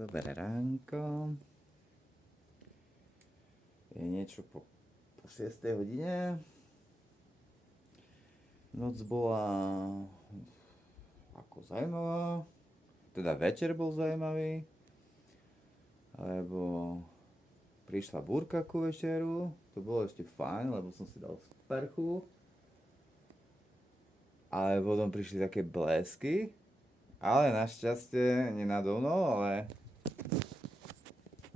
Dobré ránko. Je niečo po 6. hodine. Noc bola ako zaujímavá. Teda večer bol zaujímavý. Lebo prišla búrka ku večeru. To bolo ešte fajn, lebo som si dal sprchu. Ale potom prišli také blesky. Ale našťastie nie nado mnou,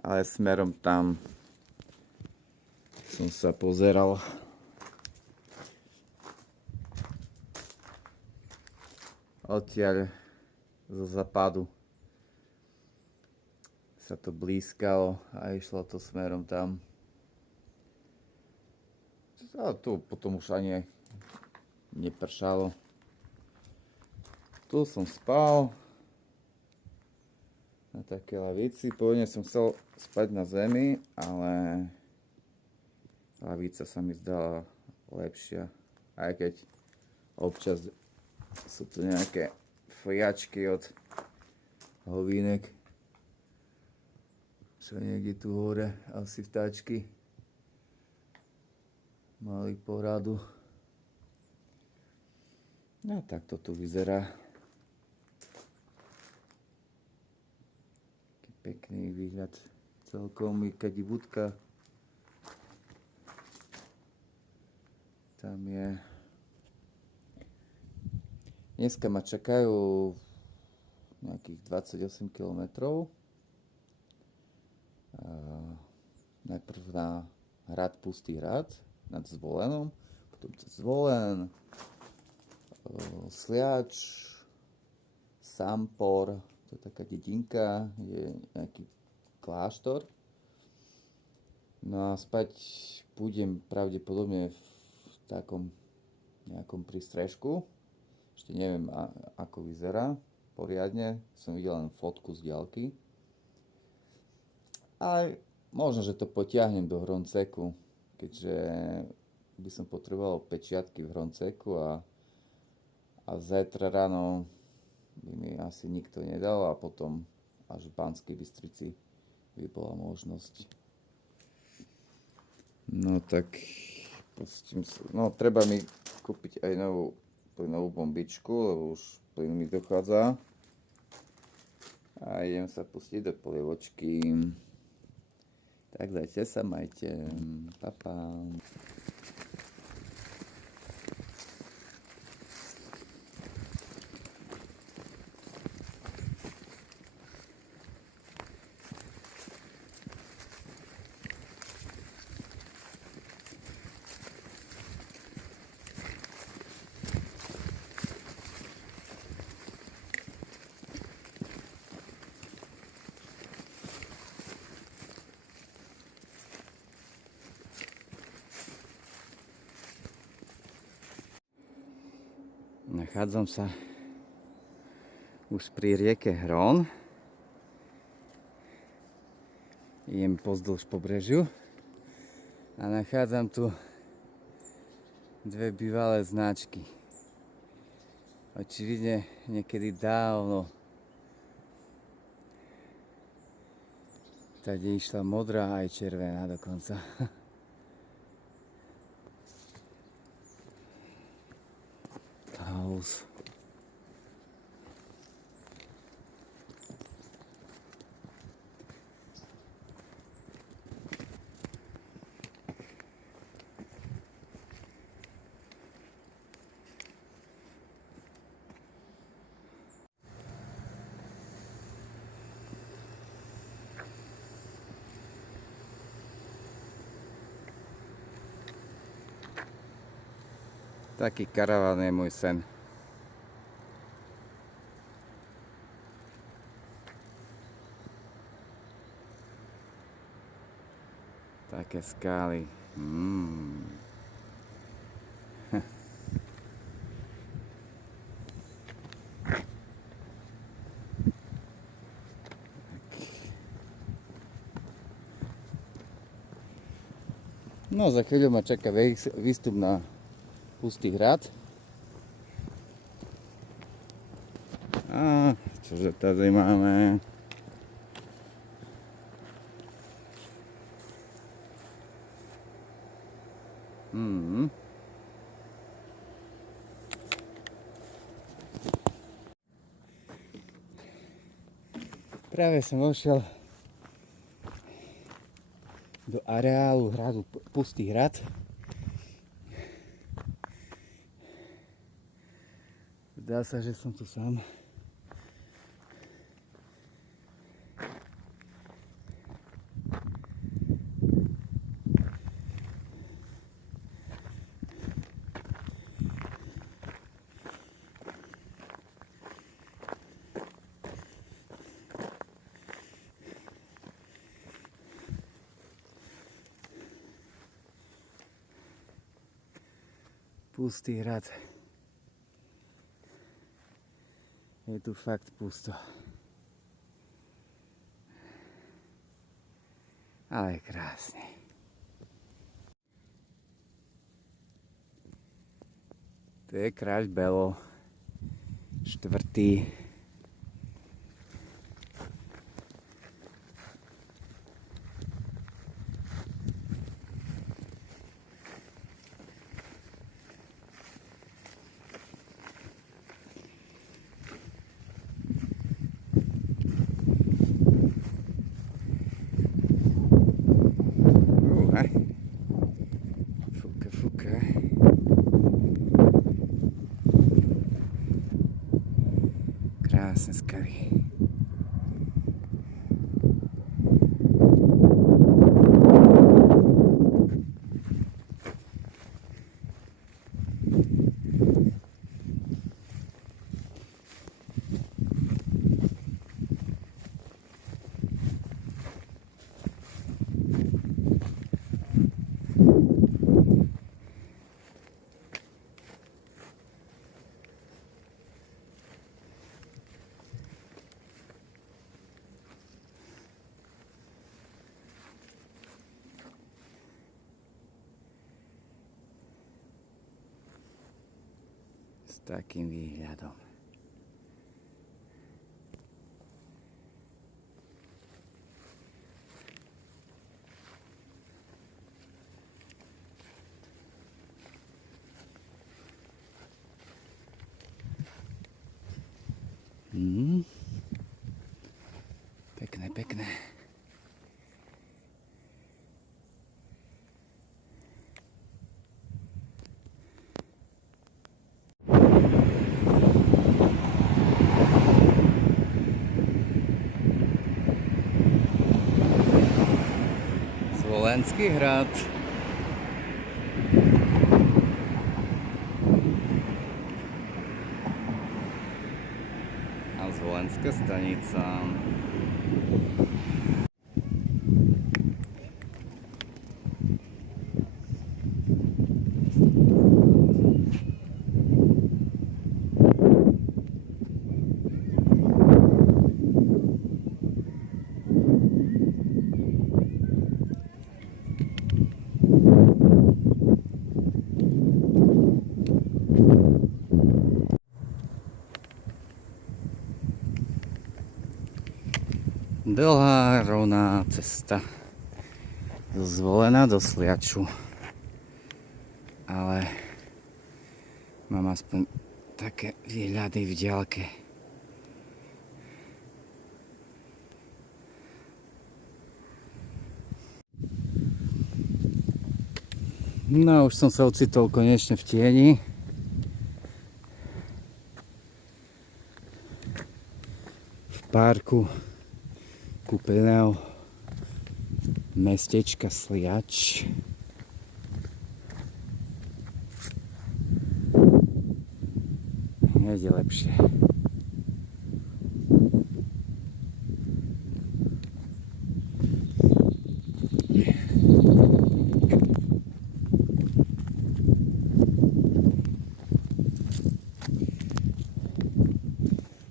ale smerom tam som sa pozeral. Odtiaľ zo západu sa to blízkalo a išlo to smerom tam. A tu potom už ani nepršalo. Tu som spal na také lavici. Pôvodne som chcel spať na zemi, ale lavica sa mi zdala lepšia. Aj keď občas sú tu nejaké fliačky od hovínek, čo niekde tu hore, asi vtáčky mali poradu. No tak to tu vyzerá. Pekný výhľad celkom, i keď budka tam je. Dneska ma čakajú nejakých 28 km. Najprv na hrad Pustý hrad nad Zvolenom, potom cez Zvolen, Sliač, Sampor, to je taká dedinka, je nejaký kláštor. No a spať pôjdem pravdepodobne v takom nejakom prístrežku. Ešte neviem, ako vyzerá poriadne. Som videl len fotku z diaľky. Ale možno, že to potiahnem do Hronceku, keďže by som potreboval pečiatky v Hronceku a zajtra ráno by mi asi nikto nedal a potom až v Banskej Bystrici by bola možnosť. No tak pustím sa. No treba mi kúpiť aj novú bombičku, lebo už plyn mi dochádza. A idem sa pustiť do polievočky. Tak zajte sa, majte. Pa, pa. Nachádzam sa už pri rieke Hron. Idem pozdĺž pobrežiu a nachádzam tu dve bývalé značky. Očividne niekedy dávno tady išla modrá aj červená dokonca. House. Taký karaván je môj sen. Také skály. No za chvíľu ma čaká výstup na Pustý hrad. A čože tady máme? Mm. Práve som vošiel do areálu hradu Pustý hrad. Zdá sa, že som tu sám. Pustý hrad. Je tu fakt pusto. Ale krásne. To je kráľ Belo, štvrtý. Fúka. Krásne skaly. S takým výhľadom. Pekné, pekné. Zvolenský hrad. A Zvolenská stanica. Dlhá rovná cesta zo Zvolena do Sliaču, ale mám aspoň také výhľady v diaľke. No už som sa ocitol konečne v tieni. V parku kúpeného mestečka Sliač. Nejde lepšie.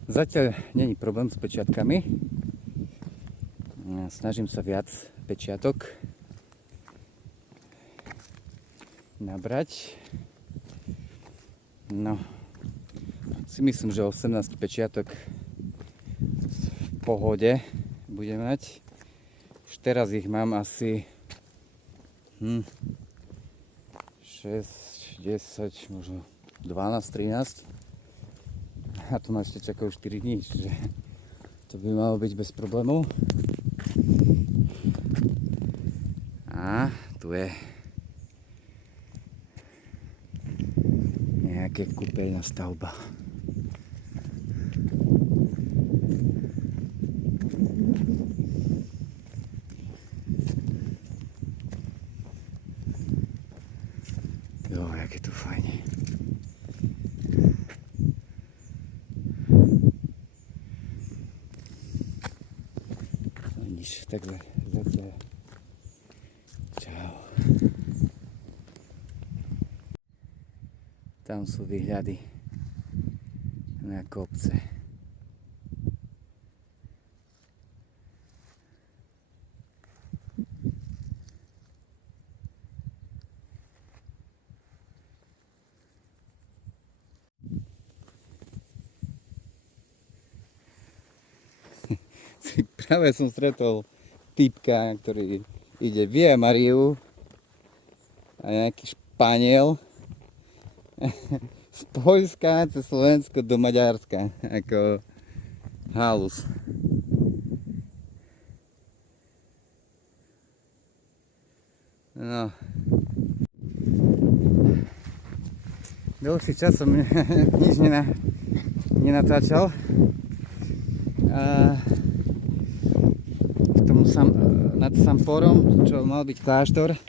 Zatiaľ není problém s pečiatkami. Snažím sa viac pečiatok nabrať. No, si myslím, že 18 pečiatok v pohode budem mať. Už teraz ich mám asi 6, 10, možno 12, 13. A tu nás ešte čakajú 4 dní, čiže to by malo byť bez problémov. A tu je nejaká kúpeľná stavba. Jo, jak je tu fajne. No nič, takhle zatiaľ. Čau. Tam sú výhľady na kopce. Práve som stretol typka, ktorý ide Via Mariu a nejaký Španiel z Poľska cez Slovensko do Maďarska, ako halus. No. Dlhší čas som nič nenatáčal. Nad Samporom, čo mal byť kláštor,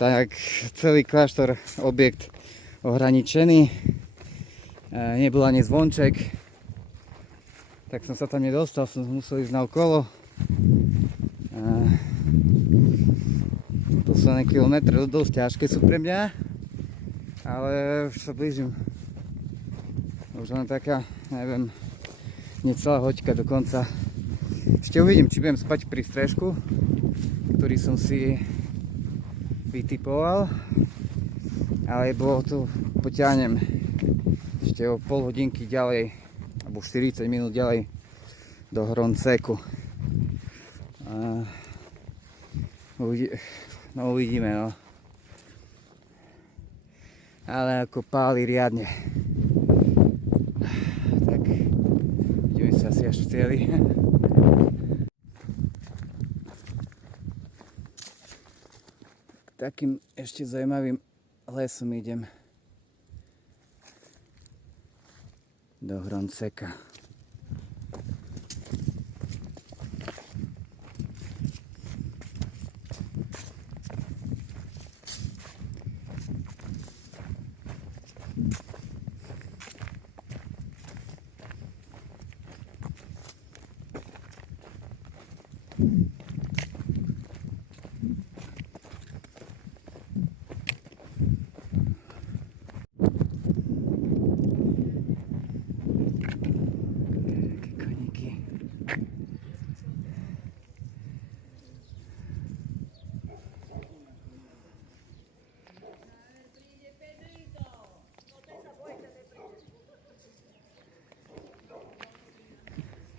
tak celý kláštor objekt ohraničený, nebol ani zvonček, tak som sa tam nedostal, som musel ísť na okolo. Posledné kilometre dosť ťažké sú pre mňa, ale už sa blížim. Už len taká, neviem, necelá hoďka do konca. Ešte uvidím, či budem spať pri strešku, ktorý som si vytipoval, alebo tu potiahnem ešte o pol hodinky ďalej, alebo 40 minút ďalej do Hronceku. No uvidíme, no. Ale ako páli riadne. Tak, ideme sa asi až v cieli. Takým ešte zaujímavým lesom idem do Hronceka.